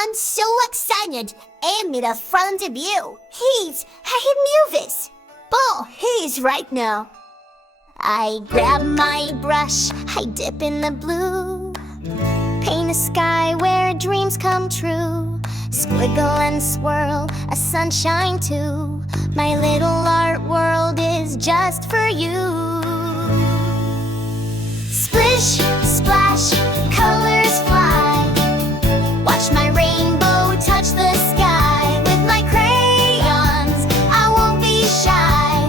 I'm so excited. I'm in front of you. I'm nervous. But he's right now. I grab my brush, I dip in the blue. Paint a sky where dreams come true. Squiggle and swirl, a sunshine too. My little art world is just for you. Splish, splash, colors fly. Watch my rainbow touch the sky. With my crayons, I won't be shy.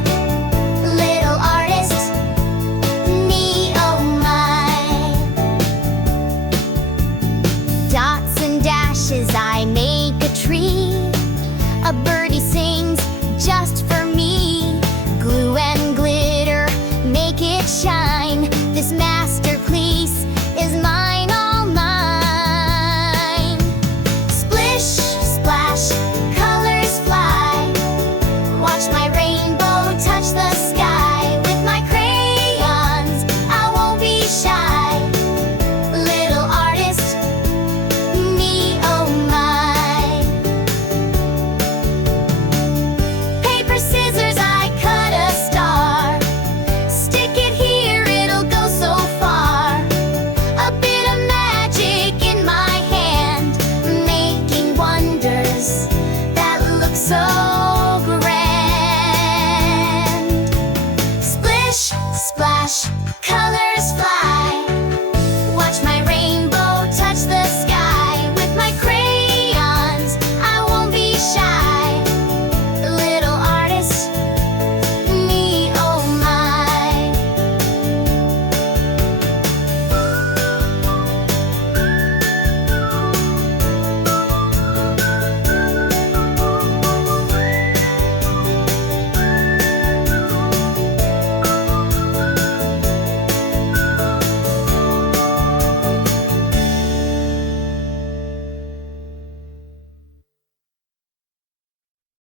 Little artist, me oh my. Dots and dashes I made